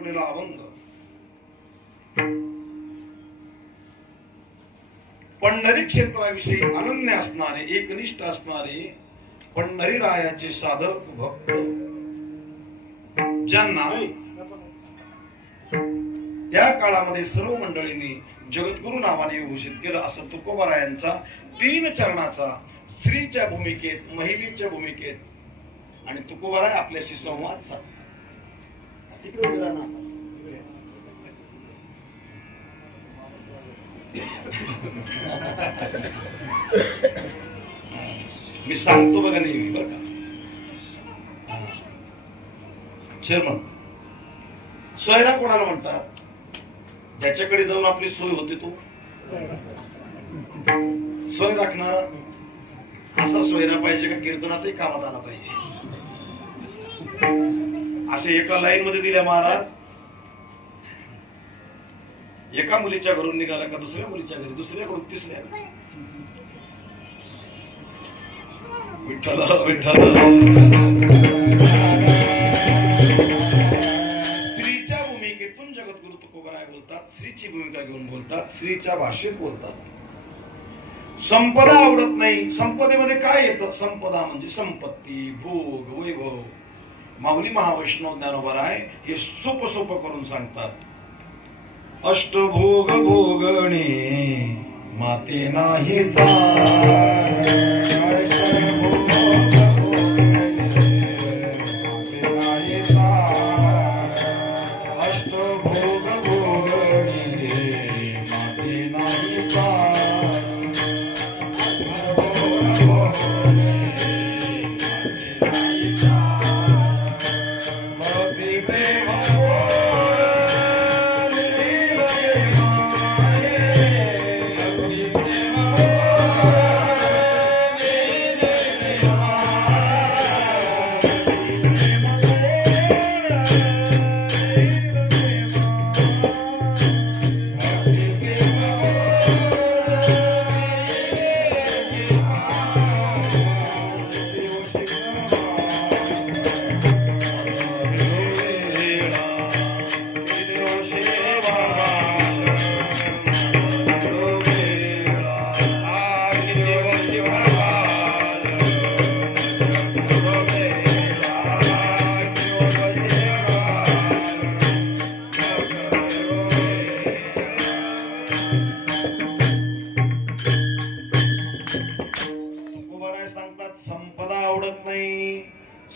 दाखवलेला अभंग पंढरी क्षेत्राविषयी अनन्य असणारे, एकनिष्ठ असणारे पंढरीरायाचे साधक भक्त ज्यांना त्या काळामध्ये सर्व मंडळींनी जगद्गुरु नावाने घोषित केलं, असं तुकोबारायांचा 3 चरणाचा स्त्रीच्या भूमिकेत, महिलेच्या भूमिकेत आणि तुकोबाराय आपल्याशी संवाद साधला. मी सांगतो बघा नेहमी बरं का. शर्मन सोयरा कोणाला म्हणतात? ज्याच्याकडे जाऊन आपली सोय होते तो सोय राखणारा. असा सोयरा पाहिजे का कीर्तनातही कामात आला पाहिजे. असे एका लाईन मध्ये दिल्या महाराज. एका मुलीच्या घरून निघाला का दुसऱ्या मुलीच्या घरी, दुसऱ्याकडून तिसऱ्या. विठ्ठल विठ्ठल. स्त्रीच्या भूमिकेतून जगद्गुरु तुकोबाराय बोलतात, स्त्रीची भूमिका घेऊन बोलतात, स्त्रीच्या भाषेत बोलतात. संपदा आवडत नाही. संपदेमध्ये काय येतं? संपदा म्हणजे संपत्ती, भोग, वैभव. माऊली महावैष्णव ज्ञानोबाराय हे सोपं करून सांगतात. अष्टभोग भोगणे माते नाही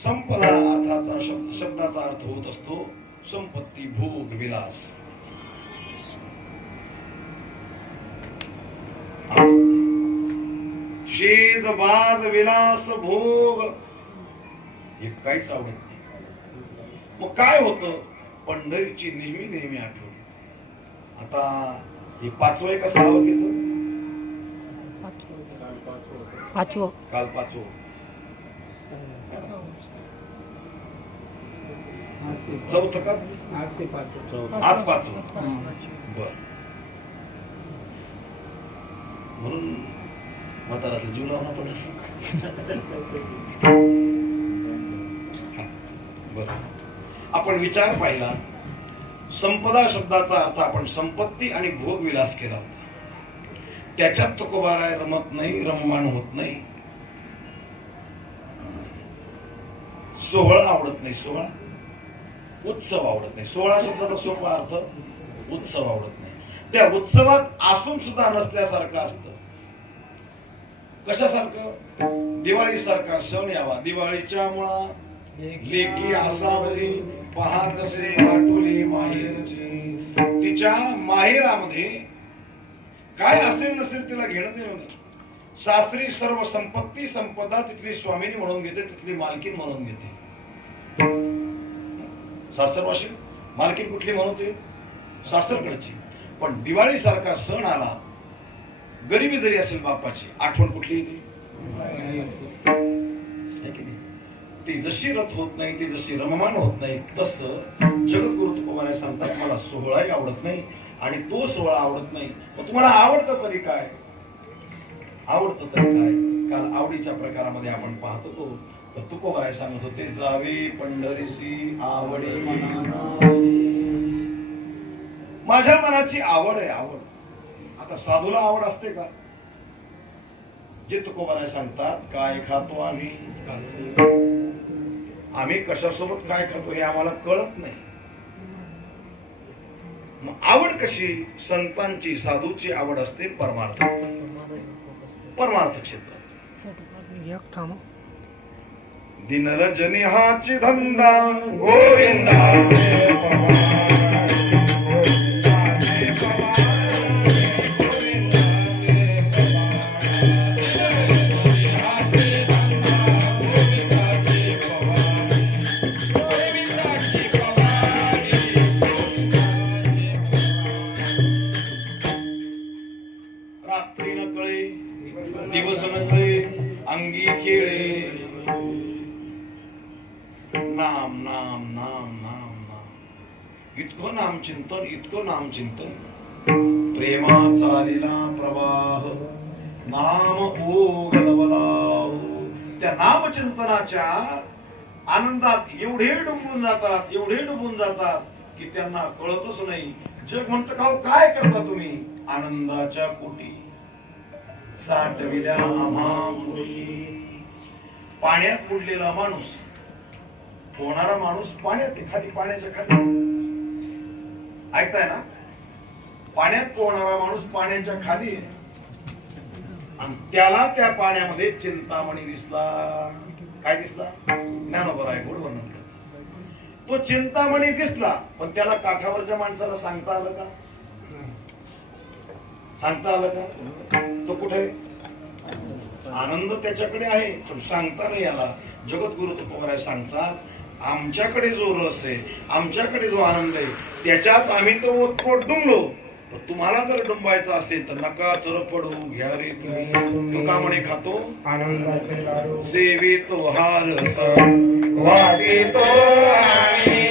संपदा अर्थाचा शब्दाचा अर्थ होत असतो संपत्ती, भोग, विलास. शेद, बाद, विलास, भोग हे काहीच आवडत नाही. मग काय होतं? पंढरीची नेहमी आठवण. आता हे 5वं आहे का 6वं केलं? 5वं. काल 5वं. चौथं का? आज 5वं. बर. म्हणून म्हातारातला जीव लावणं पडत. बर. आपण विचार पाहिला. संपदा शब्दाचा अर्थ आपण संपत्ती आणि भोग विलास केला. त्याच्यात तुकोबाराय रमत नाही, रममाण होत नाही. सोहळा आवडत नाही. सोहळा, उत्सव आवडत नाही. सोहळा शब्दाचा सोपा अर्थ उत्सव आवडत नाही. त्या उत्सवात असून सुद्धा नसल्यासारखं असतं. कशासारखं? दिवाळी सारखा सण यावा. दिवाळीच्या मुळा लेकी असावरी पहा कसे वाटोली माहेरची. तिच्या माहेरामध्ये काय असेल नसेल तिला घेणं देणं नाही. शास्त्री सर्व संपत्ती संपदा तिथली स्वामिनी म्हणून घेते, तिथली मालकीन म्हणून घेते. सासरवाशी मालकीन कुठली म्हणते? सासरकडची. पण दिवाळी सारखा सण आला, गरिबी जरी असेल बापाची, आठवण कुठली येते? ती जशी रथ होत नाही, ती जशी रममाण होत नाही, तसं जगद्गुरु तुकोबाराय सांगतात मला सोहळाही आवडत नाही आणि तो सोहळा आवडत नाही. मग तुम्हाला आवडतं तरी काय? आवडतं तरी काय? काल आवडीच्या प्रकारामध्ये आपण पाहत होतो. तर तुकोबाराय सांगत होते, जावे पंढरीसी आवडे माझ्या मनाची आवड आहे, आवड. आता साधूला आवड असते का? जे तुकोबाराय सांगतात, काय खातो आम्ही, आम्ही कशासोबत काय खातो हे आम्हाला कळत नाही. मग आवड कशी? संतांची, साधूची आवड असते परमार्थ, परमार्थ क्षेत्र. दिन रजनी हाची धंदा गोविंदा, रात्री न कळे दिवस न कळे अंगी खेळे, नाम नाम नाम नाम नाम, इतकं नाम चिंतन, इतकं नाम चिंतन. प्रेमाचा लीला प्रवाह नाम ओगलवलाव. त्या नामचिंतनाच्या आनंदात एवढे डुंबून जातात, एवढे डुंबून जातात की त्यांना कळतच नाही. जग म्हणतं का काय करता तुम्ही? आनंदाच्या कोटी साठविल्या आम्हा मुली. पाण्यात बुडलेला माणूस, पोहणारा माणूस पाण्यात, खाली पाण्याच्या खाली, ऐकताय ना? पाण्यात पोहणारा माणूस पाण्याच्या खाली आहे आणि त्याला त्या पाण्यामध्ये चिंतामणी दिसला. काय दिसला? ज्ञानोबा रायगड वर्णन करतो. तो चिंतामणी दिसला, पण त्याला काठावरच्या माणसाला सांगता आलं का? सांगता आलं का? तो कुठे? आनंद त्याच्याकडे आहे पण सांगता नाही आला. जगद्गुरु तुकोबाराय सांगतात, आमच्याकडे जो रस आहे, आमच्याकडे जो आनंद आहे, त्याच्यात आम्ही तो ओतप्रोत डुंबलो. तुम्हाला जर डुंबायचा असेल तर नका चर पडू, घ्या रे तुम्ही. तो का म्हणे खातो? आनंदाचे लाडू सेवितो हा रस वाटितो आणि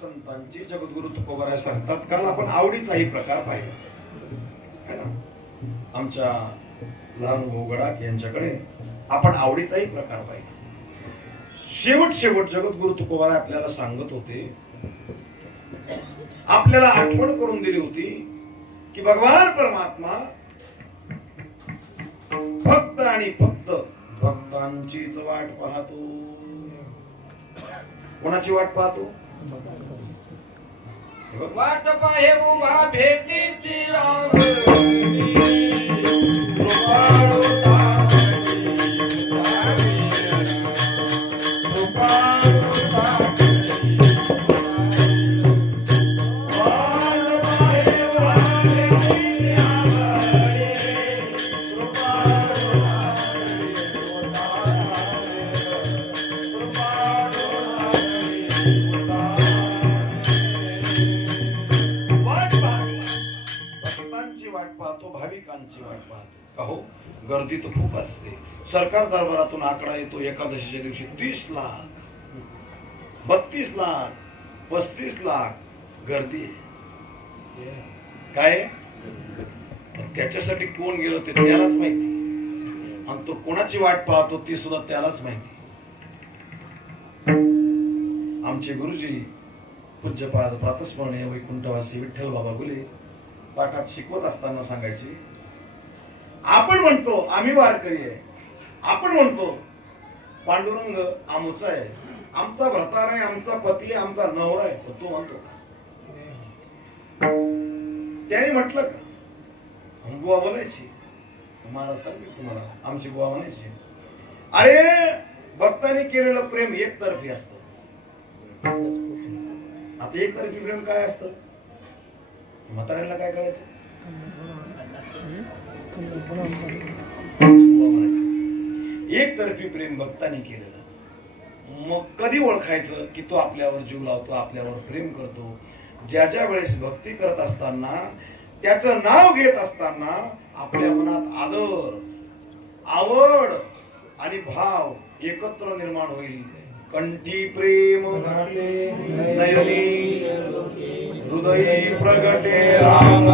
संतांची जगद्गुरु तुकोबाराय सांगतात. काल आपण आवडीचाही प्रकार पाहिला. आमच्या लहान भाऊ गडाख यांच्याकडे आपण आवडीचाही प्रकार पाहिला. शेवट जगद्गुरु तुकोबाराय आपल्याला सांगत होते, आपल्याला आठवण करून दिली होती की भगवान परमात्मा फक्त आणि फक्त भक्तांचीच वाट पाहतो. कोणाची वाट पाहतो? वाट पाहे उभा भेटीची भाविकांची वाट पाहतो. का हो? गर्दी तर खूप असते. सरकार दरबारातून आकडा येतो एकादशीच्या दिवशी 30 लाख, 32 लाख, 35 लाख गर्दी. काय? त्याच्यासाठी कोण गेलो ते त्यालाच माहिती, आणि तो कोणाची वाट पाहतो ती सुद्धा त्यालाच माहिती. आमचे गुरुजी पूज्यपाद प्रातस्मरणीय वैकुंठवासी विठ्ठल बाबा गुले पाठात शिकवत असताना सांगायचे, आपण म्हणतो आम्ही वारकरी आहे, आपण म्हणतो पांडुरंग आमचा आहे, आमचा भ्रतार आहे, आमचा पती आहे, आमचा नवरा आहे. तो म्हणतो त्याने म्हटलं का बुवा बोलायची मला सांगितलं तुम्हाला आमची बुवा म्हणायची अरे भक्तांनी केलेलं प्रेम एकतर्फी असतं. आता एकतर्फी प्रेम काय असतं म्हाताऱ्याला काय करायचं एकतर्फी प्रेम भक्तांनी केलेलं. मग कधी ओळखायचं की तो आपल्यावर जीव लावतो आपल्यावर प्रेम करतो ज्या ज्या वेळेस भक्ती करत असताना त्याचं नाव घेत असताना आपल्या मनात आदर आवड आणि भाव एकत्र निर्माण होईल. कंठी प्रेम नयनी हृदयी प्रगटे राम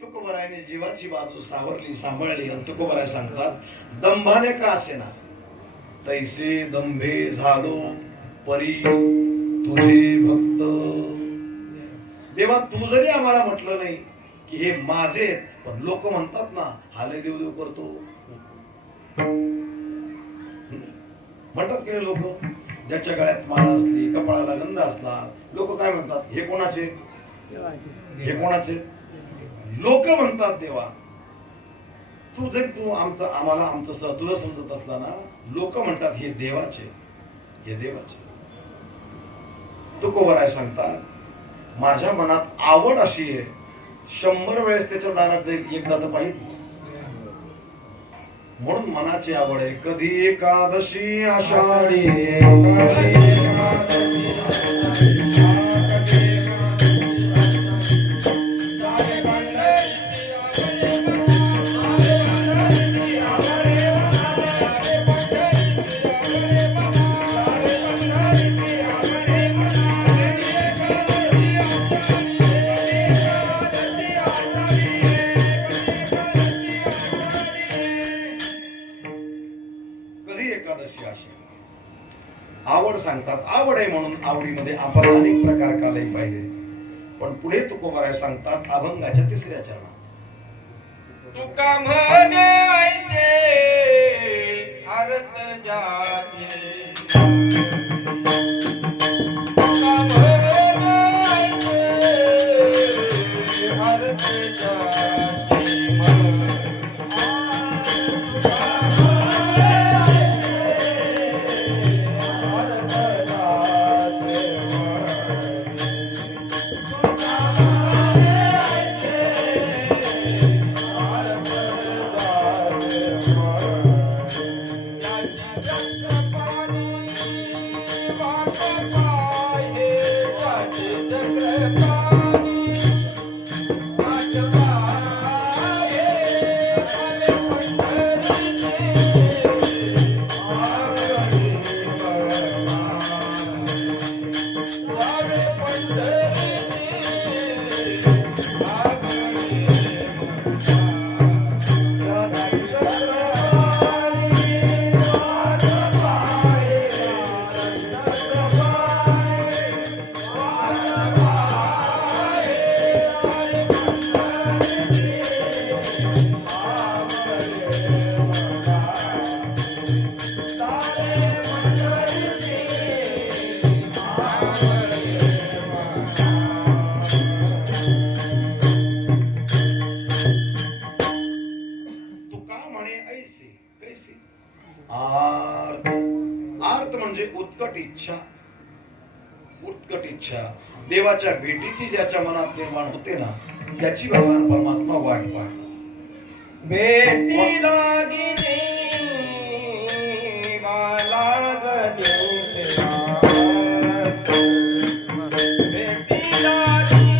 तुकोबरायने जीवाची बाजू सावरली सांभाळली आणि तुकोबराय सांगतात दंभाने का असेना तैसे दंभे झालो परी तुझे भक्त. देवा तू जरी आम्हाला म्हटलं नाही की हे माझे आहेत पण लोक म्हणतात ना हा लय देव देव करतो म्हणतात की लोक ज्याच्या गळ्यात माळ असली कपाळाला गंध असला लोक काय म्हणतात हे कोणाचे हे कोणाचे लोक म्हणतात. देवा तू जरी तू आम्हाला आमचं तुला समजत असला ना लोक म्हणतात हे देवाचे हे देवाचे. तुकोबराय सांगतात माझ्या मनात आवड अशी आहे 100 वेळेस त्याच्या दारात जाईल एकदा तर पाहिजे म्हणून मनाची आवड आहे. कधी एकादशी आषाढी आवड सांगतात. आवड आहे म्हणून आवडीमध्ये आपण अनेक प्रकार काढले पाहिजे. पण पुढे तुकोबराय सांगतात अभंगाच्या 3ऱ्या चरणात तुका म्हणे ऐसे अर्थ जाते तुका म्हणे ऐसे अर्थ जाते उत्कट इच्छा देवाच्या भेटीची ज्याच्या मनात निर्माण होते ना त्याची भगवान परमात्मा वाट पाहतो. भेटी लागिनी मला भेटी लागिनी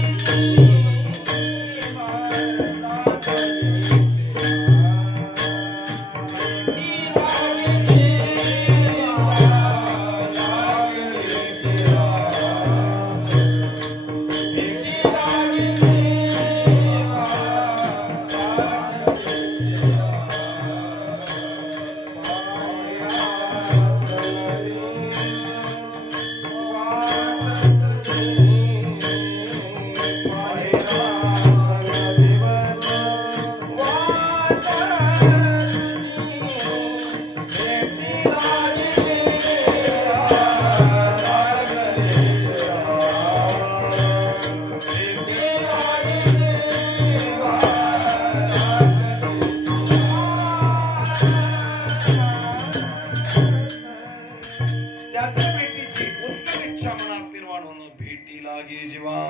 त्याच्या भेटीची उत्तम इच्छा मनात निर्माण होणं. भेटी लागे जेव्हा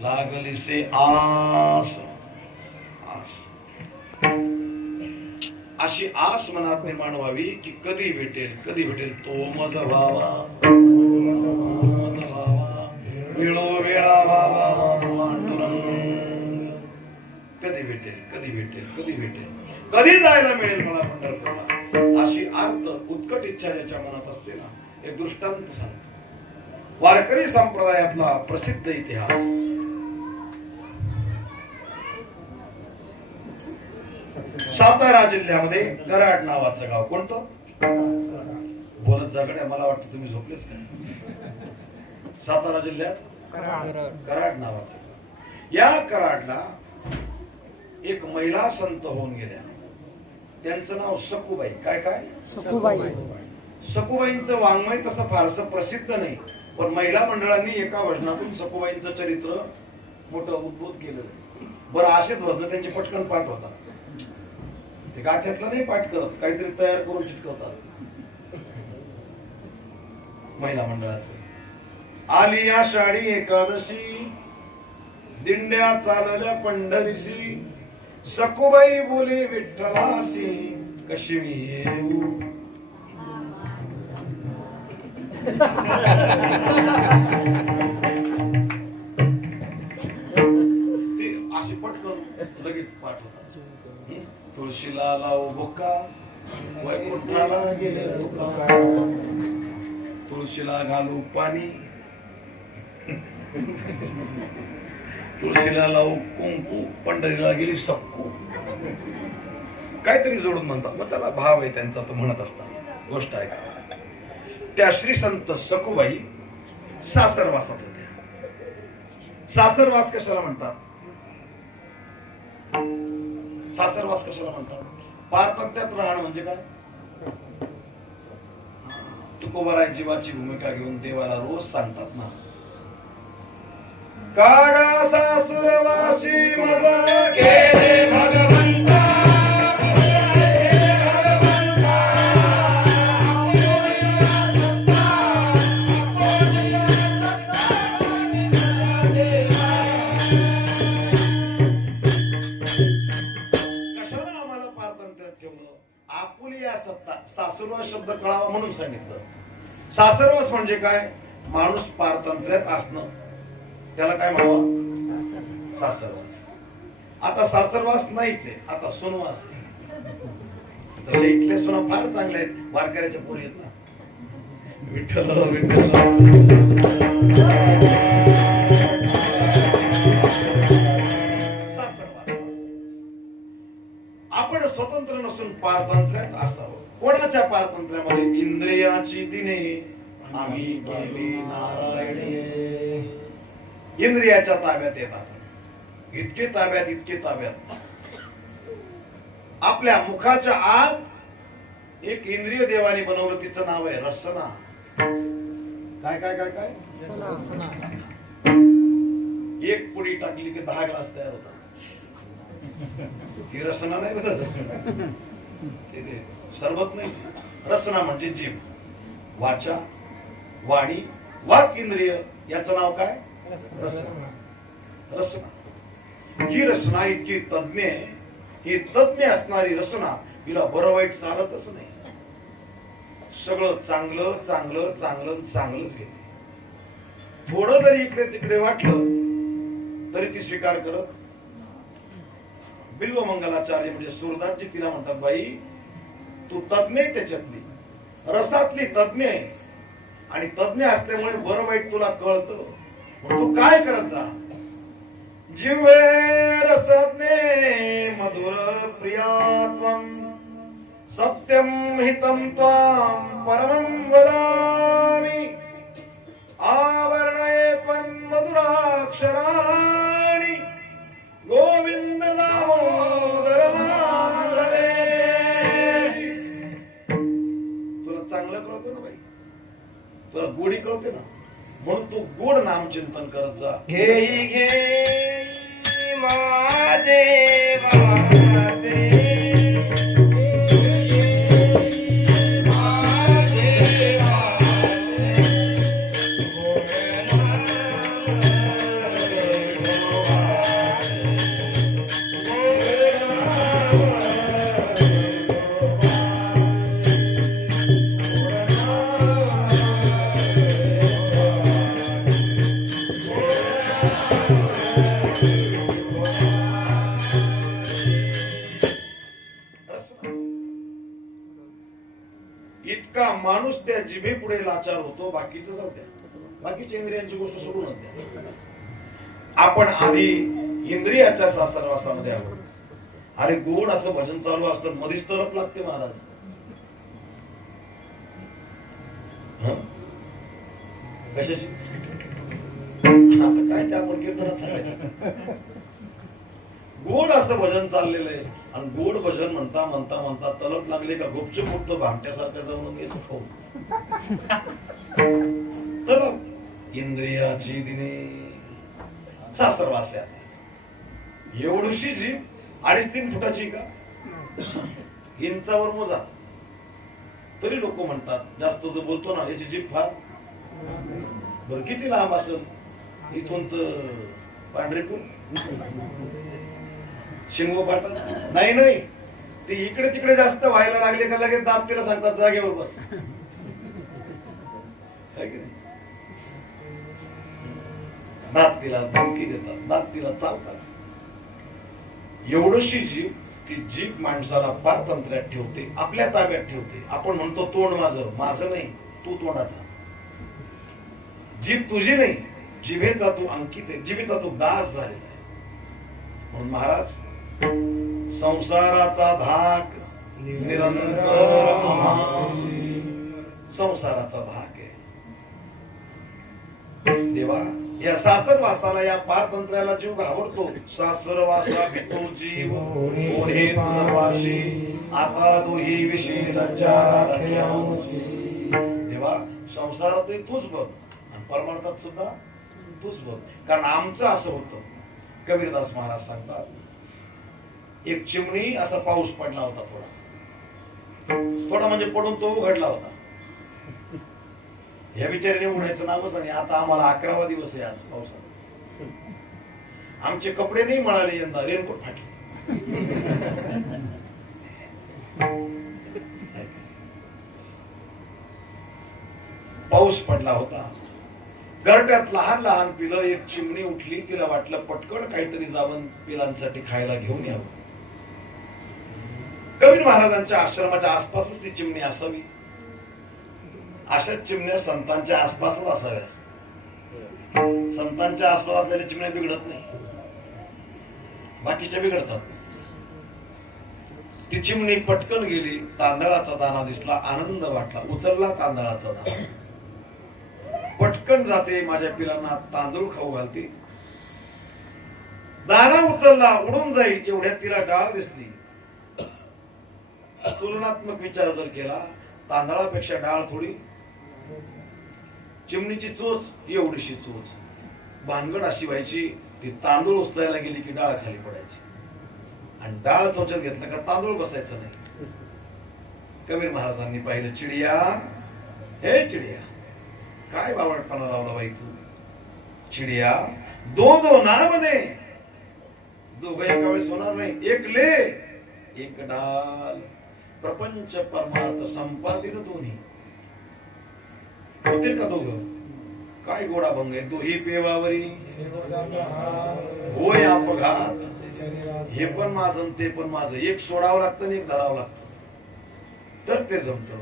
लागलीसे आस. आस अशी आस मनात निर्माण व्हावी की कधी भेटेल कधी भेटेल तो मज व्हावा. वेळोवेळा व्हावा पांडुरंग. कधी भेटेल कधी भेटेल कधी भेटेल कधी जायला मिळेल मला पंढरपूरला अशी अर्थ उत्कट इच्छा ज्याच्या मनात असते ना. एक दृष्टांत सांगतो. वारकरी संप्रदायातला प्रसिद्ध इतिहास. सातारा जिल्ह्यामध्ये कराड नावाचं गाव. कोणतं? बोलत जागड्या, मला वाटतं तुम्ही झोपलेच काय. सातारा जिल्ह्यात कराड नावाचं गाव. या कराडला एक महिला संत होऊन गेल्या. त्यांचं नाव सखूबाई. काय काय? सखूबाई. सखूबाईंचं वाङ्मय तसं फारसं प्रसिद्ध नाही, पण महिला मंडळांनी एका वचनातून सखूबाईंचं चरित्र मोठं उद्भूत केलं. बरं, असेच वचन त्यांचे पटकन पाठ होतात. ते गाठ्यातलं नाही पाठ करत, काहीतरी तयार करून चिटकवतात. महिला मंडळाचं. आली आषाढी एकादशी, दिंड्या चालल्या पंढरीसी, सखूबाई बोले विठ्ठलासी, कशी मी येऊ. ते असे पटकन लगेच पाठ होतात. तुळशीला लावू बुका, वैकुंठाला गेले धोका, तुळशीला घालू पाणी, तुळशीला लावू कुंकू, पंढरीला गेली सक्कू. काहीतरी जोडून म्हणतात. मग त्याला भाव आहे त्यांचा, तो म्हणत असतात. गोष्ट आहे का? त्या श्री संत सखूबाई सासरवासात होत्या. सासरवास कशाला म्हणतात? सासरवास कशाला म्हणतात? पारतंत्र्यात राहणं म्हणजे काय? तुकोबाराय जीवाची भूमिका घेऊन देवाला रोज सांगतात ना, कागा सासुरवासी माझा गेले भगवंता. सासुरवास शब्द कळावा म्हणून सांगितलं. सासरवास म्हणजे काय? माणूस पारतंत्र्यात असणं, त्याला काय म्हणावं? सासरवास. आता सासरवास नाहीच आहे, आता सोनवास आहे. तसे इथले सोना फार चांगले आहेत, वारकऱ्याच्या पोरी आहेत ना. विठ्ठल विठ्ठल. आपण स्वतंत्र नसून पारतंत्र्यात असावं. कोणाच्या पारतंत्र्यामध्ये? इंद्रियाची दिने आम्ही केली नारायणी. इंद्रियाच्या ताब्यात येतात. इतके ताब्यात, इतके ताब्यात. आपल्या मुखाच्या आत एक इंद्रिय देवाने बनवलं, तिचं नाव आहे रसना. काय काय काय काय? एक पुडी टाकली की 10 ग्लास तयार होतात. ही रसना नाही बरं, सरबत नाही. रसना म्हणजे जीभ, वाचा, वाणी, वाक इंद्रिय, याचं नाव काय? रसना. रसना ही रसना इतकी तज्ञ आहे. ही तज्ञ असणारी रसना हिला बरं वाईट चालतच नाही. सगळं चांगलं चांगलं चांगलं चांगलंच घेते. थोडं जरी इकडे तिकडे वाटलं तरी ती स्वीकार करत. बिल्व मंगलाचार्य म्हणजे सुरदासजी तिला म्हणतात, बाई तू तज्ञ आहे, त्याच्यातली रसातली तज्ञ आहे, आणि तज्ञ असल्यामुळे बरं वाईट तुला कळतं. तू काय करत जा? जिवे रसज्ञे मधुर प्रियात्वम सत्यम हितम त्वाम परमं वदामि आवरणये त्वं मधुराक्षराणि गोविंद दामोदर माधवे. तुला चांगलं कळतं ना बाई, तुला गोडी कळते ना, म्हणून तू गोड नामचिंतन करत जा. घेई घेई माझे माझे माझे माणूस त्या जिभे पुढे लाचार होतो, बाकीचं जाऊ द्या, बाकीच्या इंद्रियांची गोष्ट सोडूनच द्या. आपण आधी इंद्रियाच्या सासरवासामध्ये आहोत. अरे गोड असं भजन चालू असतं, मधीच तरफ लागते महाराज. कशाची आता काय त्या आपण कीर्तनात सांगायचं. गोड असं भजन चाललेलं आहे आणि गोड भजन म्हणता म्हणता म्हणता तलप लागले का गुपचूप उठतो भामट्यासारखं जाऊन येतो खाऊ. तलप इंद्रियाची दिने सासरवास्या. एवढीशी जीभ 2.5-3 फुटाची का, इंचावर मोजा तरी लोक म्हणतात जास्त जो बोलतो ना याची जीभ फार. बरं किती लांब असेल, इथून तर पांढरेपूर शिंगो पाटण. नाही नाही, ते इकडे तिकडे जास्त व्हायला लागले का लगेच दाब तिला सांगतात जागेवर बस. दात तिला धमकी देतात, दात तिला चालतात. एवढीशी जीभ, ती जीभ माणसाला पारतंत्र्यात ठेवते, आपल्या ताब्यात ठेवते. आपण म्हणतो तोंड माझं, माझं नाही, तू तोंडाचा. जीभ तुझी नाही, जिभेचा तू अंकित आहे, जिभेचा तू दास झालेला आहे. म्हणून महाराज संसाराचा धाक निरंतर आम्हासी, संसाराचा भाग आहे. देवा या सासरवासाला, या पारतंत्र्याला जीव घाबरतो. सासरवासा भितो जीव ओढे पुनर्वाशी, आता दोही विषयी लज्जा राखयामुची. देवा संसारात तूच बघ आणि परमार्थात सुद्धा तूच बघ. कारण आमचं असं होतं, कबीरदास महाराज सांगतात, एक चिमणी असा पाऊस पडला होता, थोडा म्हणजे पडून तो उघडला होता. ह्या बिचारीने उघडायचं नावच नाही. आता आम्हाला 11वा दिवस आहे आज पावसात. आमचे कपडे नाही मिळाले यंदा, रेनकोट फाटले. पाऊस पडला होता, घरट्यात लहान लहान पिलं. एक चिमणी उठली, तिला वाटलं पटकन काहीतरी जावं पिलांसाठी खायला घेऊन यावं. कबीर महाराजांच्या आश्रमाच्या आसपासच ती चिमणी असावी. अशाच चिमण्या संतांच्या आसपासच असाव्या. संतांच्या आसपास असलेल्या चिमण्या बिघडत नाही, बाकीच्या बिघडतात. ती चिमणी पटकन गेली, तांदळाचा दाणा दिसला, आनंद वाटला, उचलला तांदळाचा दाणा. पटकन जाते, माझ्या पिलांना तांदूळ खाऊ घालते. दाणा उचलला, उडून जाईल एवढ्यात तिला डाळ दिसली. तुलनात्मक विचार जर केला, तांदळापेक्षा डाळ थोडी. चिमणीची चोच एवढीशी चोच, भानगड अशी व्हायची, ती तांदूळ उचलायला गेली की डाळ खाली पडायची. आणि डाळ चोचत घेतला का तांदूळ बसायचं नाही. कबीर महाराजांनी पाहिलं, चिडिया हे चिडिया, काय बावळटपणा लावला बाई तू. चिडिया दो नाम दे, दोघं एका वेळेस होणार नाही. एक ले एक डाल, प्रपंच परमार्थ संपादित दोन्ही होतील का दोघं. काय गोडाभंग आहे. दोही पेवावरी होय अपघात, हे पण माझं ते पण माझं. एक सोडावं लागतं आणि एक धरावं लागतं तर ते जमतं.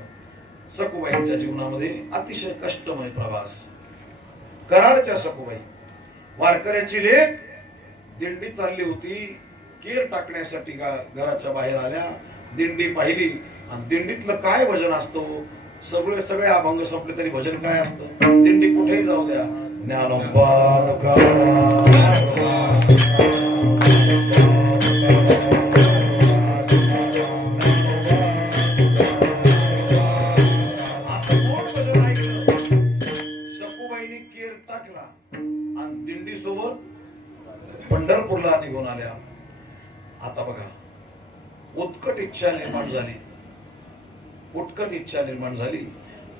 सखुबाईंच्या जीवनामध्ये अतिशय कष्टमय प्रवास. कराडच्या सखुबाई, वारकऱ्याची लेक, दिंडी चालली होती, केर टाकण्यासाठी घराच्या बाहेर आल्या. दिंडी पाहिली आणि दिंडीतलं काय भजन असतं. सगळे अभंग संपले तरी भजन काय असतं. दिंडी कुठेही जाऊ द्या, ज्ञानोबा सखुबाईंनी केर टाकला आणि दिंडी सोबत पंढरपूरला निघून आल्या. आता बघा, उत्कट इच्छा निर्माण झाली, उत्कट इच्छा निर्माण झाली.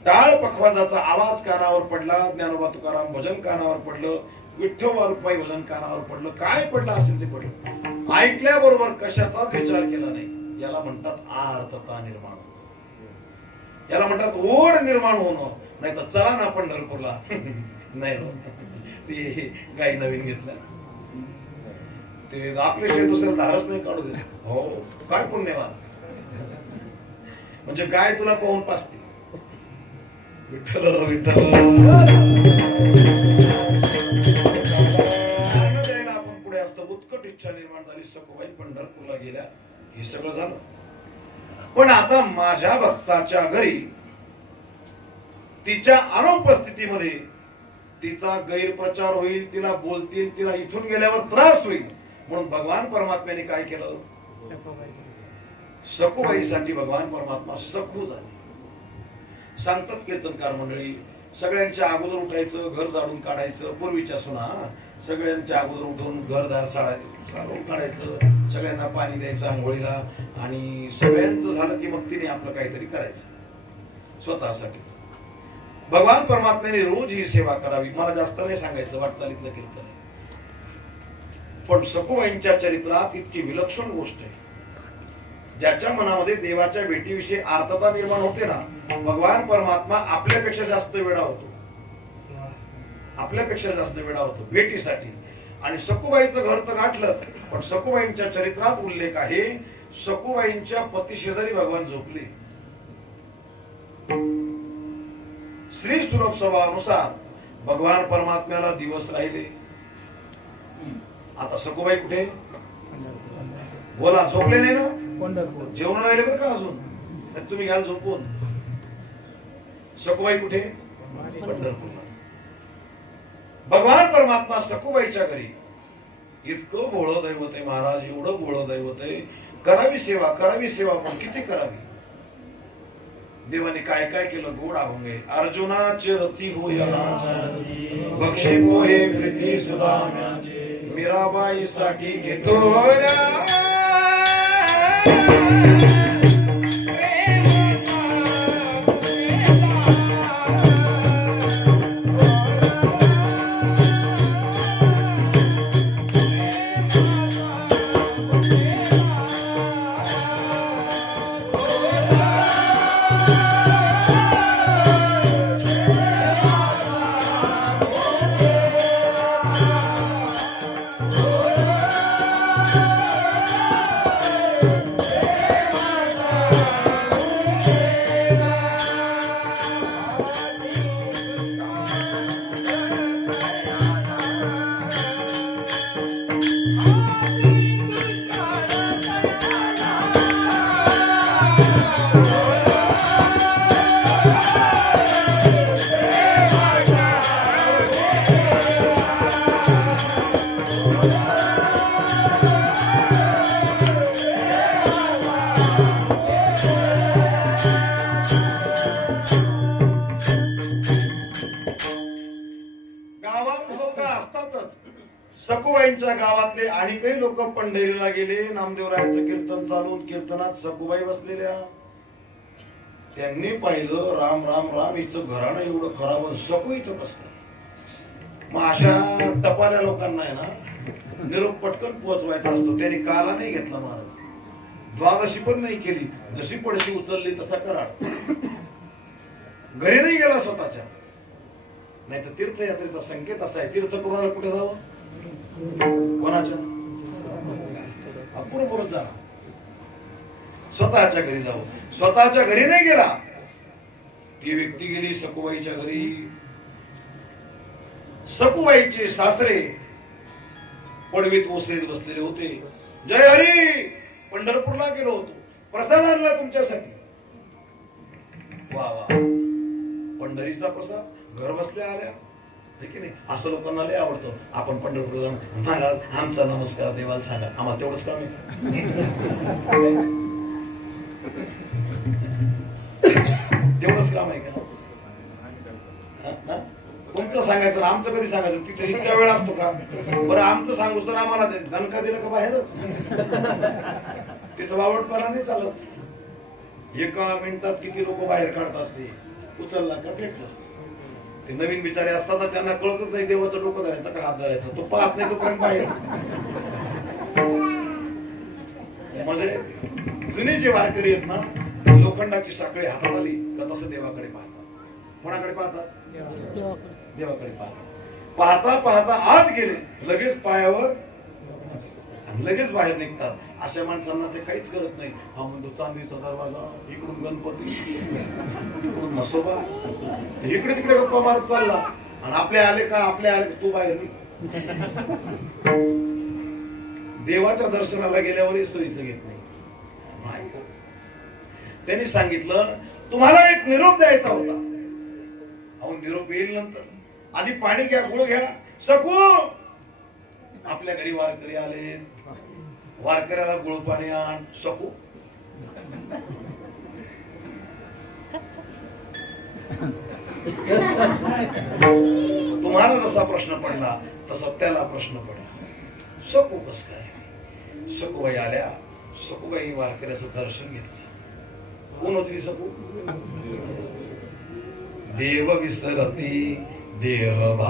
टाळ पखवाजाचा आवाज कानावर पडला. ज्ञानोबा तुकाराम भजन कानावर पडलं, विठ्ठोबा रुक्माई भजन कानावर पडलं. काय पडलं असेल ते पडलं. ऐकल्याबरोबर कशाचाच विचार केला नाही. याला म्हणतात आर्तता निर्माण, याला म्हणतात ओढ निर्माण होणं. नाही तर चला ना पंढरपूरला. नाही हो, ती गाई नवीन घेतल्या, ते आपल्याशिवाय दुसऱ्याला धारच नाही काढू दे. हो, काय पुण्यवान. म्हणजे गाय तुला पाहून पासते. विठ्ठल विठ्ठल आपण पुढे असतो उत्कट इच्छा निर्माण झाली सखूबाई पंढरपूरला गेल्या हे सगळं झालं पण आता माझ्या भक्ताच्या घरी तिच्या अनुपस्थितीमध्ये तिचा गैरप्रचार होईल तिला बोलतील तिला इथून गेल्यावर त्रास होईल म्हणून भगवान परमात्म्याने काय केलं सखूबाईसाठी भगवान परमात्मा सखू झाले सांगतात कीर्तनकार मंडळी सगळ्यांच्या अगोदर उठायचं घर झाडून काढायचं पूर्वीच्या सुना सगळ्यांच्या अगोदर उठून घरदार साडून काढायचं सगळ्यांना पाणी द्यायचं आंघोळीला आणि सगळ्यांचं झालं की मग तिने आपलं काहीतरी करायचं स्वतःसाठी भगवान परमात्म्याने रोज ही सेवा करावी मला जास्त नाही सांगायचं वाटचालीतलं कीर्तन पण सखूबाईंच्या चरित्रात इतकी विलक्षण गोष्ट आहे ज्याच्या मनामध्ये देवाच्या भेटीविषयी आर्तता निर्माण होते ना भगवान परमात्मा आपल्यापेक्षा जास्त वेळा होतो आपल्यापेक्षा जास्त वेळा होतो भेटीसाठी आणि सखूबाईचं घर तर गाठलं पण सखूबाईंच्या चरित्रात उल्लेख आहे सखूबाईंच्या पतीशेजारी भगवान झोपले श्री सुलभ सभानुसार भगवान परमात्म्याला दिवस राहिले आता सखूबाई कुठे बोला झोपले नाही ना जेवण राहिले बरं का अजून तुम्ही घ्याल झोपून सखूबाई कुठे पंढरपूरला भगवान परमात्मा सखूबाईच्या घरी इतकं भोळं दैवत आहे महाराज एवढं भोळं दैवत आहे करावी सेवा पण किती करावी देवाने काय काय केलं गोड अभंग अर्जुनाचे रती होया बक्षे मोहे प्रीती सुदाम्याचे मीराबाईसाठी घेतो सखूबाईंच्या गावातले आणि काही लोक पंढरीला गेले नामदेवरायांचं कीर्तन चालून कीर्तनात सखूबाई बसलेल्या त्यांनी पाहिलं राम राम राम इथं घराणं एवढं खराब सखू इथं कसं मग अशा टपाल्या लोकांना आहे ना निरोप पटकन पोहोचवायचा असतो त्यांनी काला नाही घेतला महाराज द्वादशी पण नाही केली जशी पडशी उचलली तसा करा घरी नाही गेला स्वतःच्या नाही तर तीर्थयात्रेचा संकेत असा आहे तीर्थ कोणाला कुठे जावं कोणाच्या अपूर्ण जा स्वतःच्या घरी जावं स्वतःच्या घरी नाही गेला ती व्यक्ती गेली सखूबाईच्या घरी सखूबाईचे सासरे पडवीत ओसरीत बसलेले होते जय हरी पंढरपूरला गेलो होतो प्रसाद आणला तुमच्यासाठी वा वा पंढरीचा प्रसाद घर बसल्या आल्या की नाही असं लोकांना लय आवडतं आपण पंढरपूरला महाराज आमचा नमस्कार देवाला सांगा आम्हाला तेवढंच काम आहे तेवढंच काम आहे का तुमचं सांगायचं आमचं कधी सांगायचं तिथे इतका वेळ असतो का बरं आमचं सांगूच तर आम्हाला दणका दिला का बाहेर तिथं बावटपणा नाही चालत एका मिनिटात किती लोक बाहेर काढतात ते उचलला का फेकलं ते नवीन बिचारे असतात ना त्यांना कळतच नाही देवाचं डोकं धरायचं का हात धरायचा तो पाहत नाही तोपर्यंत बाहेर म्हणजे जुने जे वारकरी आहेत ना लोखंडाची साखळी हातात आली का तसं देवाकडे पाहतात कोणाकडे पाहतात देवाकडे पाहतात पाहता पाहता आत गेले लगेच पायावर लगेच बाहेर निघतात अशा माणसांना ते काहीच करत नाही हा म्हणतो चांदीचा दरवाजा इकडून गणपती इकडून म्हसोबा इकडे तिकडे गप्पा मारत चालला आणि आपले आले का तू बाहेर निघ. देवाच्या दर्शनाला गेल्यावरही सोयीचं घेत नाही. त्यांनी सांगितलं तुम्हाला एक निरोप द्यायचा होता. अहो निरोप येईल नंतर, आधी पाणी घ्या, गुळ घ्या. सकू आपल्या घरी वारकरी आले, वारकऱ्याला गुळ पाणी आण. सकू तुम्हाला जसा प्रश्न पडला तसा त्याला प्रश्न पडला. सकू कस काय? सकुबाई आल्या. सकुबाई वारकऱ्याचं दर्शन घेतलं. कोण होती सकू? देव विसरती देव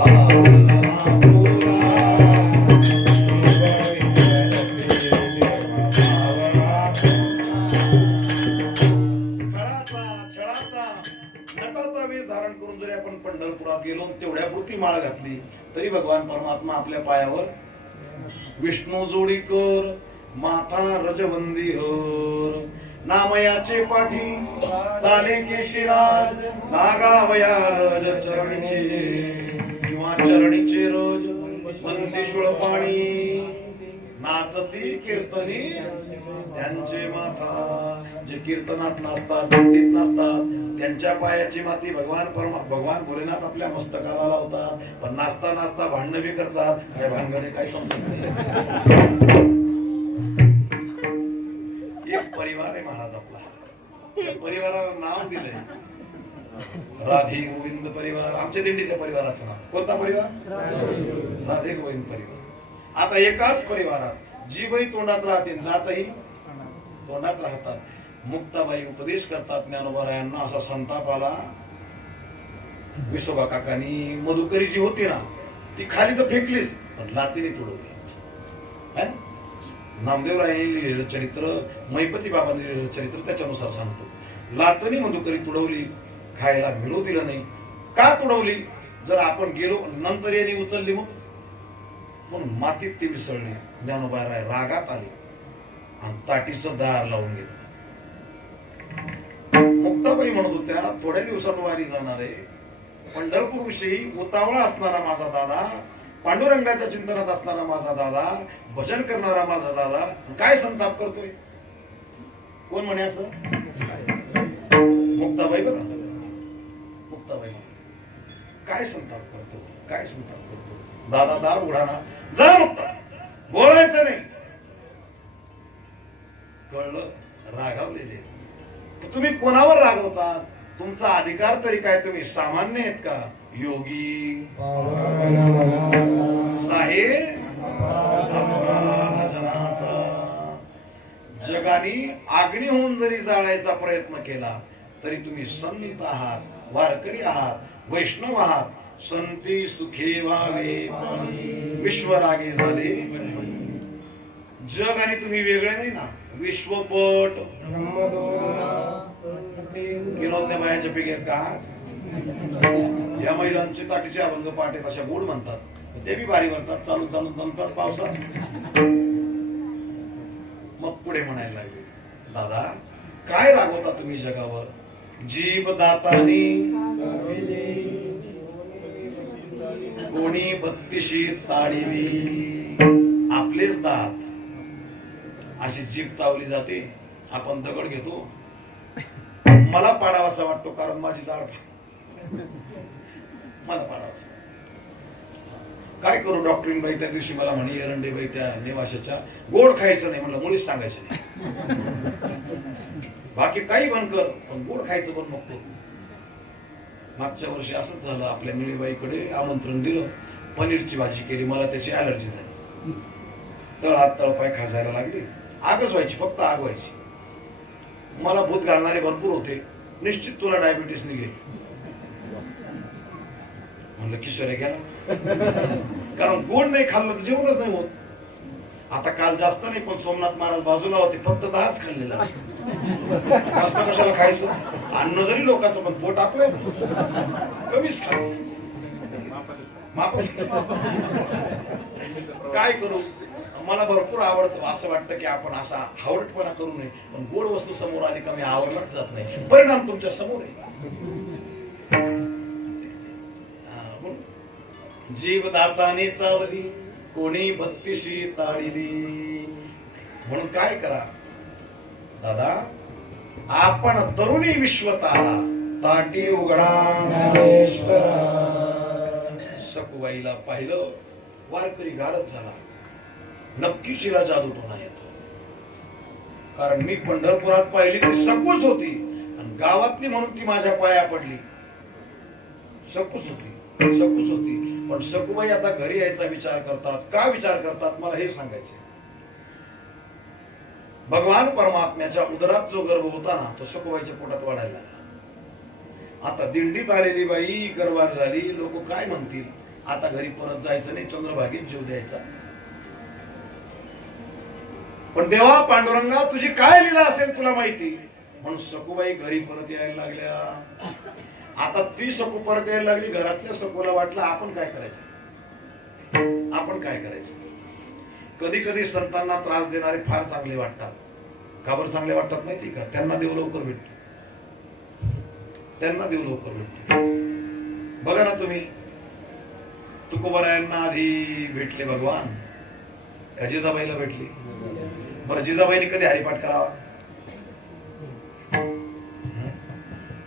धारण करून जरी आपण पंढरपुरात गेलो तेवढ्या पुरती माळ घातली तरी भगवान परमात्मा आपल्या पायावर विष्णू जोडी कर माथा रजबंदी हर नामयाचे पाठी चाले केशिराज नागावया रज चरणीचे किंवा चरणीचे रोज मंदिशुळ पाणी नाचती कीर्तनी त्यांचे माथा. जे कीर्तनात नसतात, दिंडीत नसतात, त्यांच्या पायाची माती भगवान भोलेनाथ आपल्या मस्तकाला लावतात. पण नाचता नाचता भांडण बी करतात. त्या भांडणे काही समजत नाही. एक परिवार आहे महाराज आपला. त्या परिवाराला नाव दिलंय राधे गोविंद परिवार. आमच्या दिंडीच्या परिवाराचं नाव कोणता परिवार? राधे गोविंद परिवार. आता एकाच परिवारात जीवही तोंडात राहते, जातही तोंडात राहतात. मुक्ताबाई उपदेश करतात ज्ञानोबारायांना. असा संताप आला. विसोबा काकांनी मधुकरी जी होती ना ती खाली तर फेकलीच, पण लातीने तुडवली. नामदेवरायांनी लिहिलेलं चरित्र, महिपती बाबांनी लिहिलेलं चरित्र त्याच्यानुसार सांगतो. लातनी मधुकरी तुडवली, खायला मिळू दिलं नाही. का तुडवली? जर आपण गेलो नंतर यांनी उचलली म्हणून मातीत ती विसळली. ज्ञानोबाराय रागात आले आणि ताटीचं दार लावून घेतलं. मुक्ताबाई म्हणत होत्या थोड्या दिवसात वारी जाणार आहे. पंढरपूर विषयी उतावळा असणारा माझा दादा, पांडुरंगाच्या चिंतनात असणारा माझा दादा, भजन करणारा माझा दादा काय संताप करतोय? कोण म्हणे असं? मुक्ताबाई. बघा मुक्ताबाई काय संताप करतो, काय संताप करतो. दादा दार उघडाना, जा मुक्ता, बोलायचं नाही. कळलं? रागावलेले. तुम्ही कोणावर रागवतात? तुमचा अधिकार तरी काय? तुम्ही सामान्य आहेत का? योगी साहेब जगाने आग्नी होऊन जरी जाळायचा प्रयत्न केला तरी तुम्ही संत आहात, वारकरी आहात, वैष्णव आहात. संती सुखी व्हावे विश्वरागे झाले. जग आणि तुम्ही वेगळे नाही ना. विश्वपट विनोदने बायाच्या पिगेत का या महिलांचे ताटीचे अभंग पाठ आहेत अशा गोड म्हणतात. ते बी भारी म्हणतात. चालू चालू जमतात पावसात. मग पुढे म्हणायला लागले, दादा काय रागवता तुम्ही जगावर? जीव दातानी कोणी बत्तीशी ताळीवी. आपलेच दात अशी जीभ चावली जाते. आपण दगड घेतो, मला पाडावासा वाटतो कारण माझी जाड मला पाडावासा. काय करू? डॉक्टरीन बाई त्या दिवशी मला म्हणे, एरंडे बाई त्या नेवाशाच्या, गोड खायचं नाही. म्हणलं मुळीच सांगायचं नाही. बाकी काही बंद कर पण गोड खायचं पण नको. मागच्या वर्षी असंच झालं. आपल्या मिळीबाईकडे आमंत्रण दिलं, पनीरची भाजी केली. मला त्याची अलर्जी झाली. तळ हात तळपाय खाजायला लागली. आगच व्हायची, फक्त आग व्हायची. मला भूत घालणारे भरपूर होते. निश्चित तुला डायबिटीस निघेल. म्हणलं किशोऱ्या गेला, कारण गोड नाही खाल्लं तर जेवणच नाही होत. आता काल जास्त नाही पण सोमनाथ महाराज बाजूला होते, फक्त 10च खाल्लेला. जास्त कशाला खायचं? अन्न जरी लोकांचं पण पोट आपलं कमीच खायचं. काय करू? मला भरपूर आवडतं. असं वाटतं की आपण असा हावडटपणा करू नये, पण गोड वस्तू समोर आली का मी आवडलाच जात नाही. परिणाम तुमच्या समोर आहे. जीव दाताने चावली कोणी 32 ताळिली. म्हणून काय करा दादा, आपण तरुणी विश्वताला ताटी उघडा. सकुबाईला पाहिलं, वारकरी गारच झाला. नक्कीच हिला जादूटोणा येतो, कारण मी पंढरपुरात पाहिली ती सकूच होती आणि गावातली म्हणून ती माझ्या पाया पडली. सकूच होती. पण सकुबाई आता घरी यायचा विचार करतात. का विचार करतात मला हे सांगायचे. भगवान परमात्म्याच्या उदरात जो गर्भ होता ना, तो सकुबाईच्या पोटात वाढायला लागला. आता दिंडीत आलेली बाई गर्भार झाली, लोक काय म्हणतील, आता घरी परत जायचं नाही, चंद्रभागेत जीव द्यायचा. पण देवा पांडुरंगा, तुझी काय लीला असेल तुला माहिती. म्हणून सकुबाई घरी परत यायला लागल्या. आता ती सकू परत यायला लागली. घरातल्या सकुला वाटलं आपण काय करायचं. कधी कधी संतांना त्रास देणारे फार चांगले वाटतात. का बरं चांगले वाटतात माहिती का? त्यांना देव लवकर भेटतो. बघा ना तुम्ही, तुकोबारायांना आधी भेटले भगवान का जिजाबाईला भेटली? बरं, जिजाबाईने कधी हरिपाठ करावा?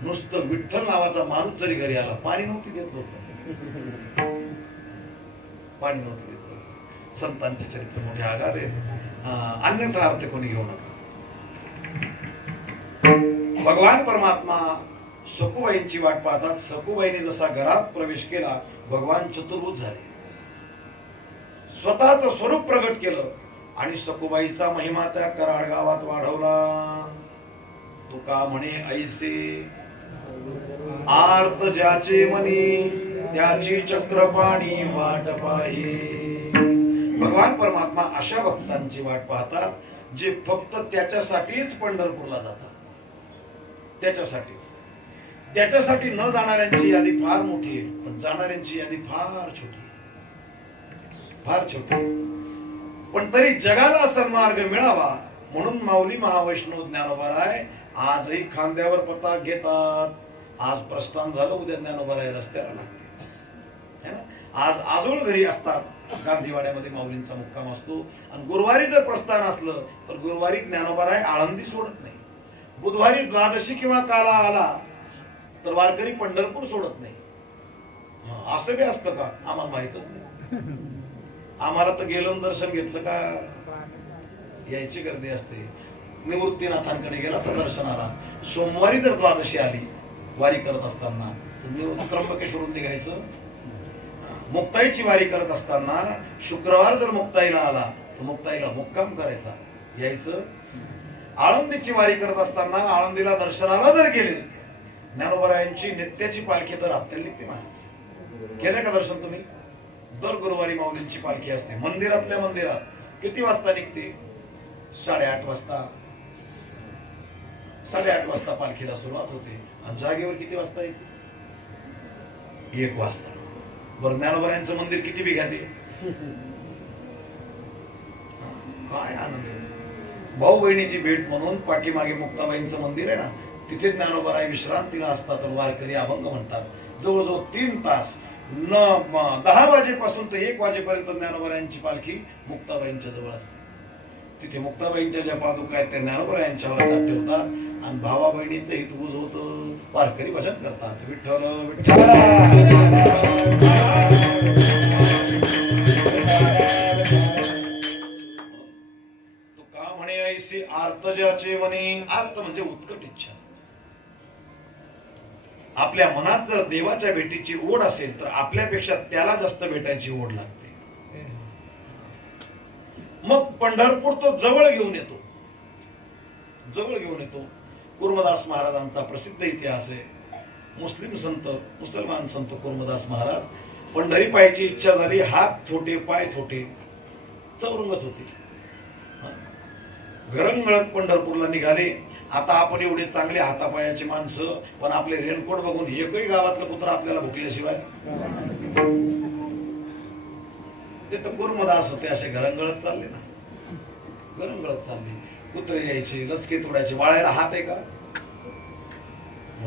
नुसतं विठ्ठल नावाचा माणूस जरी घरी आला, पाणी नव्हती देत लोक. संतांचे चरित्र मोठे आगार आहेत, अन्यथा अर्थ कोणी घेऊ नका. भगवान परमात्मा सकुबाईंची वाट पाहतात. सकुबाईने जसा घरात प्रवेश केला, भगवान चतुर्भुज झाले, स्वतःच स्वरूप प्रगट केलं आणि सकुबाईचा महिमा त्या कराड गावात वाढवला. तुका म्हणे ऐसे आर्त ज्याचे मनी, त्याची चक्रपाणी वाट पाही. भगवान परमात्मा अशा भक्तांची वाट पाहतात जे फक्त त्याच्यासाठीच पंढरपूरला जातात. त्याच्यासाठी न जाणाऱ्यांची यादी फार मोठी आहे, पण जाणाऱ्यांची यादी फार छोटी. पण तरी जगाला सन्मार्ग मिळावा म्हणून माऊली महावैष्णव ज्ञानोबाराय आजही खांद्यावर पताक घेतात. आज प्रस्थान झालं, उद्या ज्ञानोबाराय रस्त्याला लागते. आज आजोळ घरी असतात. गांधीवाड्यामध्ये माऊलींचा मुक्काम असतो. आणि गुरुवारी जर प्रस्थान असलं तर गुरुवारी ज्ञानोबाराय आळंदी सोडत नाही. बुधवारी द्वादशी किंवा काला आला तर वारकरी पंढरपूर सोडत नाही. असं बी असतं का? आम्हाला माहितच नाही. आम्हाला तर गेलं दर्शन घेतलं का यायची गर्दी असते. निवृत्तीनाथांकडे गेला तर दर्शनाला. सोमवारी जर द्वादशी आली वारी करत असताना त्र्यंबकेश्वरून निघायचं. मुक्ताईची वारी करत असताना शुक्रवार जर मुक्ताईला आला तर मुक्ताईला मुक्काम करायचा, यायचं. आळंदीची वारी करत असताना आळंदीला दर्शनाला जर गेले, ज्ञानोबारायांची नित्याची पालखी तर हप्त्याला निघते. केलं का दर्शन तुम्ही? दर गुरुवारी माऊलींची पालखी असते. मंदिरातल्या मंदिरात किती वाजता निघते? 8:30 वाजता. 8:30 वाजता पालखीला सुरुवात होते आणि जागेवर किती वाजता येते? 1 वाजता. बरं, ज्ञानोबारायांचं मंदिर किती बिघाते? काय आनंद. भाऊ बहिणीची भेट म्हणून पाठीमागे मुक्ताबाईंचं मंदिर आहे ना, तिथे ज्ञानोबाराय विश्रांतीला असतात. वारकरी अभंग म्हणतात. जवळजवळ 3 तास 10 वाजेपासून ते 1 वाजेपर्यंत ज्ञानोबारायांची पालखी मुक्ताबाईंच्या जवळ असते. तिथे मुक्ताबाईंच्या ज्या पादुका आहेत त्या ज्ञानोबारायांच्या हातात ठेवतात आणि भावा बहिणीचं हित बुज होतं. वारकरी भजन करतात. विठ्ठल विठ्ठल. तुका म्हणे ऐसे आर्त ज्याचे मनी. आर्त म्हणजे उत्कट इच्छा. आपल्या मनात जर देवाच्या भेटीची ओढ असेल तर आपल्यापेक्षा त्याला जास्त भेटायची ओढ लागते. मग पंढरपूर तो जवळ घेऊन येतो. कुर्मदास महाराजांचा प्रसिद्ध इतिहास आहे. मुसलमान संत कुर्मदास महाराज पंढरी पाहायची इच्छा झाली. हात थोटे, पाय थोटे, चौरंगच होते. घरंगळत पंढरपूरला निघाले. आता आपण एवढे चांगले हातापायाचे माणसं, पण आपले रेनकोट बघून एकही गावातलं कुत्र आपल्याला भुकल्याशिवाय. ते तर कुर्मदास होते. असे घरंगळत चालले ना, घरंगळत चालले. कुत्रे यायचे, लचके तोडायचे. वाळायला हात आहे का?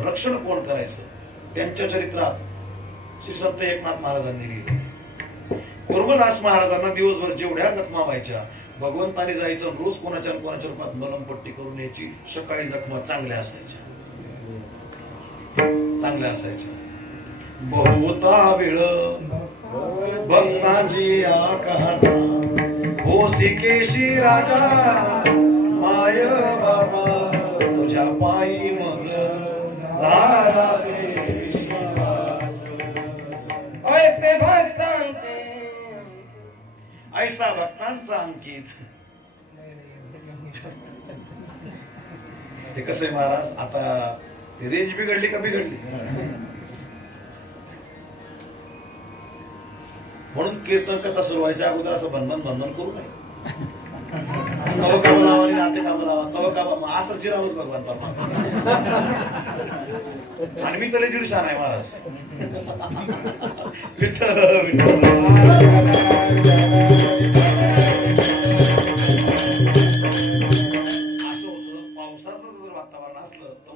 रक्षण कोण करायचं? त्यांच्या चरित्रात श्री संत एकनाथ महाराजांनी लिहिले, कुर्मदास महाराजांना दिवसभर जेवढ्या जखमा व्हायच्या भगवंताने जायचं रोज कोणाच्या रूपात मलमपट्टी करून यायची. सकाळी जखमा चांगल्या असायच्या बहुता वेळ भक्ताची आकाश हो सिकेशी राजा माय बाबा तुझ्या पायी मग झाला ऐसे भक्तांचे ऐसा भक्तांचा अंकित. हे कसं आहे महाराज, आता रेंज बिघडली का बिघडली म्हणून कीर्तन कथा सुरू व्हायच्या अगोदर असं बंधन करू नये. तव कामं लावा आणि नाते कामं लावा तव कामं असं चिरावच भगवान बाप्पा. आणि मी तरी दीड शान आहे महाराज.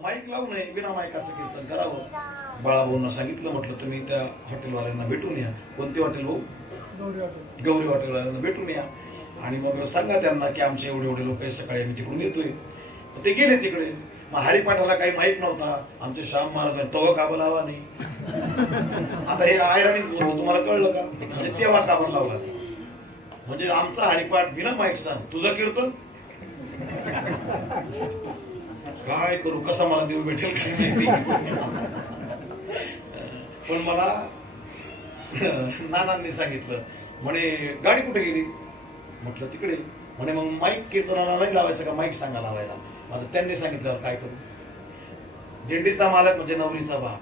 माईक लावू नये, बिना माईकाचं कीर्तन करावं. बाळाभाऊंना सांगितलं, म्हटलं तुम्ही त्या हॉटेलवाल्यांना भेटून या. कोणते हॉटेल भाऊ? गौरी हॉटेलवाल्यांना भेटून या आणि मग सांगा त्यांना की आमचे एवढे एवढे लोक सकाळी आम्ही तिकडून येतोय. ते गेले तिकडे. मग हरिपाठाला काही माहित नव्हता. आमचे श्याम महाराज तव काबं लावा नाही. आता हे आयराणी तुम्हाला कळलं का? म्हणजे तेव्हा काबर लावला म्हणजे आमचा हरिपाठ बिना माईक सांग तुझं कीर्तन काय करू, कसा मला देऊ भेटेल काय. पण मला नानांनी सांगितलं, म्हणे गाडी कुठे गेली? म्हटलं तिकडे. म्हणे मग माईक कीर्तनाला नाही लावायचं का? माईक सांगा लावायला. आता त्यांनी सांगितलं काय करू. दिंडीचा मालक म्हणजे नवरीचा बाप.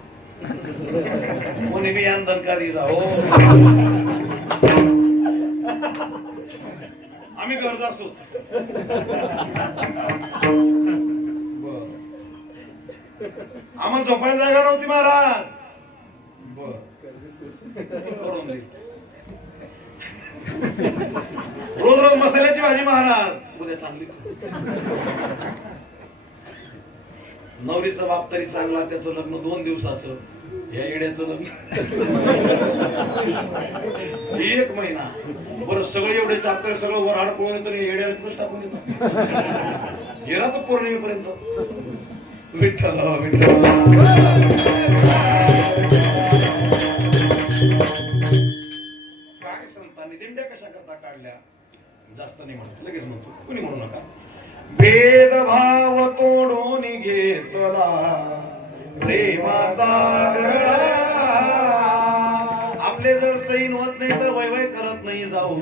कोणी बी यान धनकारी जा हो. आम्ही गरज असतो. आम्हाला झोपायला जागा नव्हती महाराज. करून दे. रोज रोज मसाल्याची भाजी महाराज. उद्या चांगली. नवरीचा बाप तरी चांगला, त्याचं लग्न 2 दिवसाचं. या येड्याचं लग्न 1 महिना. बरं सगळे एवढे चापतर सगळं वर हाड पळून तरी येड्याला कृष्ण टाकून येतो. गेला तर पौर्णिमेपर्यंत. विठ्ठल विठ्ठल. काय संतांनी दिंड्या कशा करता काढल्या? जास्त नाही म्हणतो, लगेच म्हणतो. कुणी म्हणू नका. भेदभाव तोडून घेतला प्रेमाचा गरळा. आपले जर सैन होत नाही तर वैवय करत नाही जाऊ.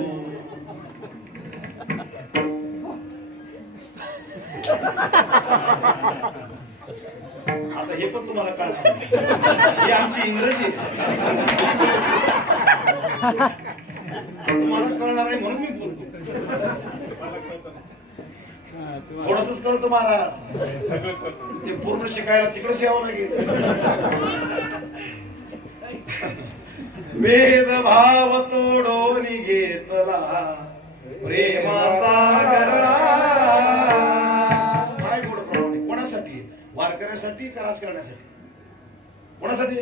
आता हे पण तुम्हाला कळणार. ही आमची इंग्रजी तुम्हाला कळणार आहे म्हणून मी बोलतो. थोडंसंच कळतं महाराज. ते पूर्ण शिकायला तिकडेच यावं लागेल. भेदभाव तोडून घेतला प्रेमाचा गरळा. काय गोड प्रमाणे. कोणासाठी? वारकऱ्यासाठी का राजकारण्यासाठी? कोणासाठी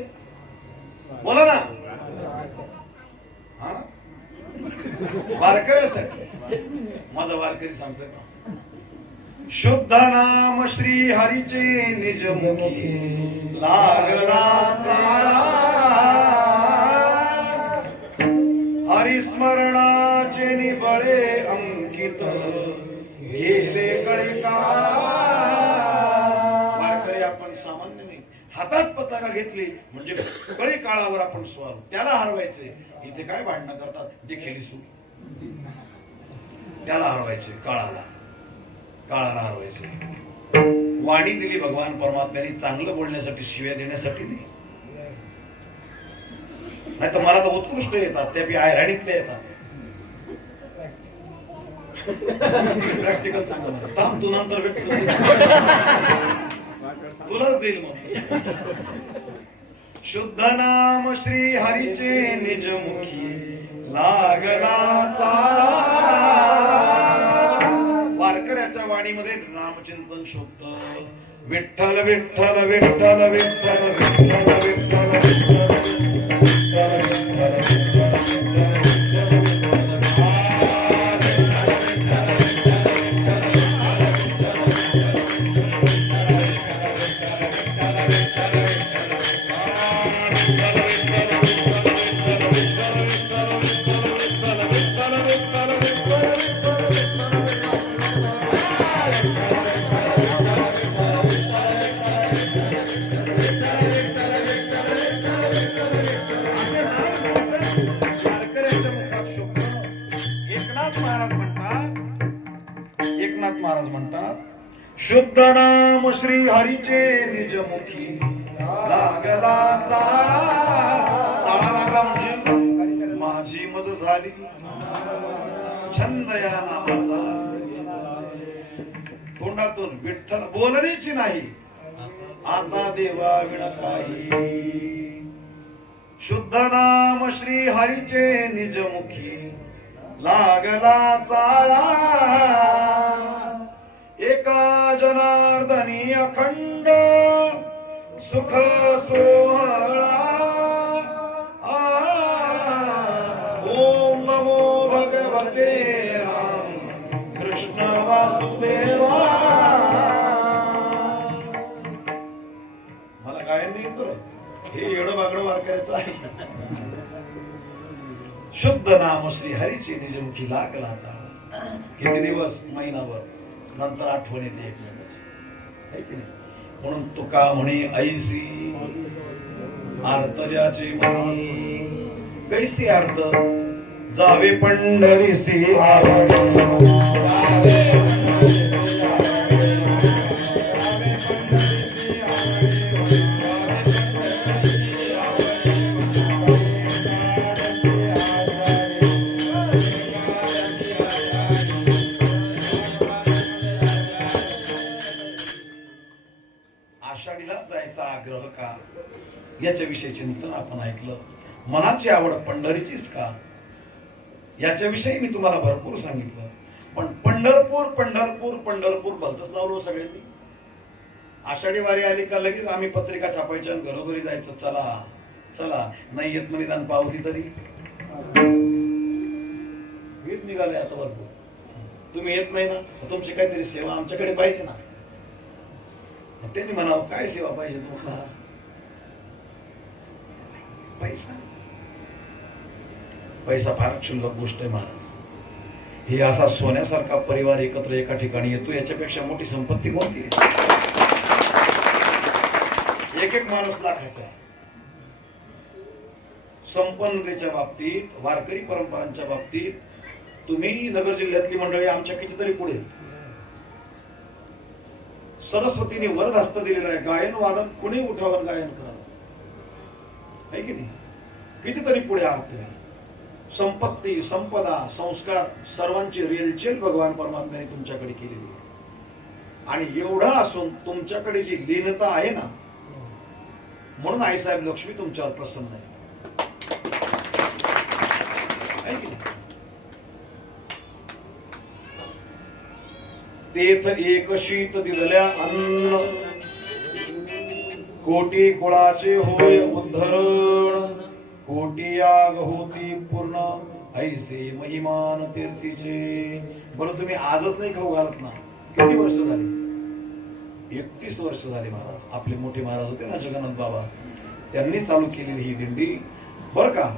बोला ना. हा वारकऱ्यासाठी. माझा वारकरी सांगतोय ना. शुद्ध नाम श्री हरीचे निजमुखी लागला तारा. हरिस्मरणाचे निबळे अंकित गेले कळी काळा. वारकरी आपण सामान्य नाही. हातात पताका घेतली म्हणजे कळी काळावर आपण स्वार. त्याला हरवायचे. इथे काय भांडणं करतात? देखील सू त्याला हरवायचे. काळाला हरवायचे. वाणी दिली भगवान परमात्म्याने चांगलं बोलण्यासाठी, शिव्या देण्यासाठी नाही. नाही तर मला तर उत्कृष्ट येतात, त्या बी आयराणीतल्या येतात. प्रॅक्टिकल सांगा. थांब तू नंतर तुलाच देईल मग. शुद्ध नाम श्री हरीचे निजमुखी लागला चाळा. वारकऱ्याच्या वाणीमध्ये नामचिंतन शोभत. विठ्ठल विठ्ठल विठ्ठल विठ्ठल विठ्ठल विठ्ठल विठ्ठल. महाराज म्हणतात शुद्ध नाम श्री हरीचे निजमुखी लागला ताळा लागला म्हणजे माझी मद झाली छंद या नामाचा तोंडातून विठ्ठल बोलण्याची नाही आता देवा विण काही शुद्ध नाम श्री हरीचे निजमुखी लागला ताळा एका जनार्दनी अखंड सुख सोहळा ओम नमो भगवते राम कृष्ण वासुदेवा मला गायन नाही येतो हे एवढं बागडं वारकऱ्याचं आहे शुद्ध नाम श्री हरीचे निजमुखी लागला ताळा किती दिवस महिनाभर नंतर आठवण येते एक मिनिट म्हणून तुका म्हणे ऐसी अर्थ ज्याचे म्हणे कैसी अर्थ जावे पंढरीसी आषाढीला जायचा आग्रह का याच्या विषयी चिंतन आपण ऐकलं मनाची आवड पंढरीचीच का याच्याविषयी मी तुम्हाला भरपूर सांगितलं पण पंढरपूर पंढरपूर पंढरपूर भलतच लावलो सगळ्यांनी आषाढी वारी आली का लगेच आम्ही पत्रिका छापायच्या घरोघरी जायचं चला चला नाही येत निदान पावती तरी वीज निघाले आता भरपूर तुम्ही येत नाही ना तुमची काहीतरी सेवा आमच्याकडे पाहिजे ना त्यांनी म्हणावं काय सेवा पाहिजे तुम्हाला पैसा पैसा फार क्षुल्लक गोष्ट आहे महाराज हे असा सोन्यासारखा परिवार एकत्र एका ठिकाणी येतो याच्यापेक्षा मोठी संपत्ती कोणती एक एक माणूस लाखाचा आहे संपन्नतेच्या बाबतीत वारकरी परंपरांच्या बाबतीत तुम्ही नगर जिल्ह्यातली मंडळी आमच्या कितीतरी पुढे सरस्वतीने वरद हस्त दिलेला आहे गायन वादन कुणी उठावन गायन करा आहे की नाही कितीतरी पुढे आहात संपत्ती संपदा संस्कार सर्वांची रेलचेल भगवान परमात्म्याने तुमच्याकडे केलेली आहे आणि एवढं असून तुमच्याकडे जी लीनता आहे ना म्हणून आईसाहेब लक्ष्मी तुमच्यावर प्रसन्न आहे तेथ एक शीत दिलेल्या अन्न कोटी कुळाचे होय उद्धरण कोटी याग होती पूर्ण ऐसे महिमान तीर्थीचे बरं तुम्ही आजच नाही खाऊ घालत ना किती वर्ष झाली 31 वर्ष झाली महाराज आपले मोठे महाराज होते ना जगन्नाथ बाबा त्यांनी चालू केलेली ही दिंडी बर का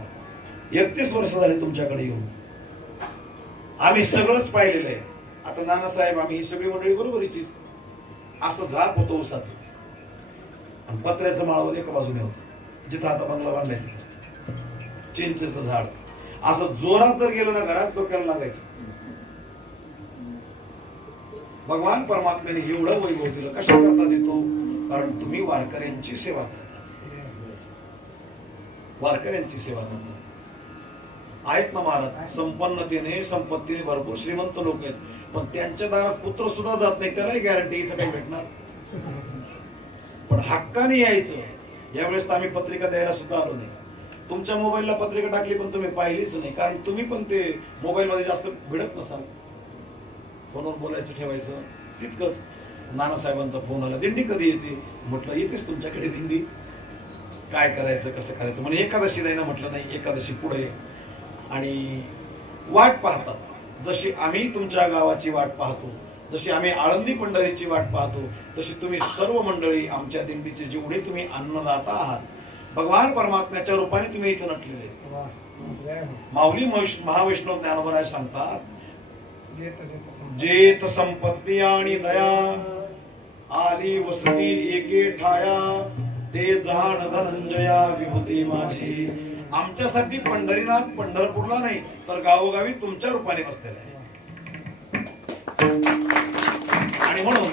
31 वर्ष झाली तुमच्याकडे येऊन आम्ही सगळंच पाहिलेलं आहे आता नानासाहेब आम्ही ही सगळी मंडळी बरोबरीची असं झाप होतं उसाचं आणि पत्र्याचं माळावर एका बाजूने होतं जिथं आता बंगला बांधायचं चिंचेचं झाड असं जोरात जर गेलं ना घरात डोक्याला लागायचं भगवान परमात्म्याने एवढं वैभव दिलं कशा करता देतो कारण तुम्ही वारकऱ्यांची सेवा करता वारकऱ्यांची सेवा करता आहेत ना महाराज संपन्नतेने संपत्तीने भरपूर श्रीमंत लोक आहेत पण त्यांच्या दारात पुत्र सुद्धा जात नाही त्यालाही गॅरंटी इथं काही भेटणार पण हक्काने यायचं यावेळेस आम्ही पत्रिका द्यायला सुद्धा आलो नाही तुमच्या मोबाईलला पत्रिका टाकली पण तुम्ही पाहिलीच नाही कारण तुम्ही पण ते मोबाईल मध्ये जास्त भिडत नसाल फोनवर बोलायचं ठेवायचं तितकंच नानासाहेबांचा फोन आला दिंडी कधी येते म्हटलं येतेच तुमच्याकडे दिंडी काय करायचं कसं करायचं म्हणजे एकादशी नाही ना म्हटलं नाही एकादशी पुढे आणि वाट पाहतात जशी आम्ही तुमच्या गावाची वाट पाहतो जशी आम्ही आळंदी पंढरीची वाट पाहतो तशी तुम्ही सर्व मंडळी आमच्या दिंडीचे जेवढे तुम्ही अन्नदाता आहात भगवान परमात्म्याच्या रूपाने तुम्ही इथे नटलेले माऊली महावैष्णव ज्ञानोबराय सांगतात जेत संपत्ती आणि दया आली वसती एके ठाया ते जाण धनंजया विभूती माझी आमच्यासाठी पंढरीनाथ पंढरपूरला नाही तर गावोगावी तुमच्या रूपाने बसलेला आहे आणि म्हणून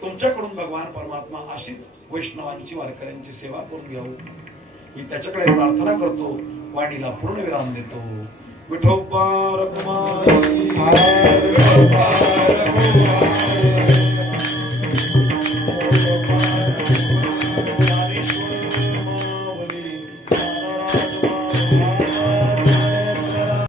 तुमच्याकडून भगवान परमात्मा अशीच वैष्णवांची वारकऱ्यांची सेवा करून घ्यावं मी त्याच्याकडे प्रार्थना करतो. वाणीला पूर्ण विराम देतो. विठोबा रखुमाई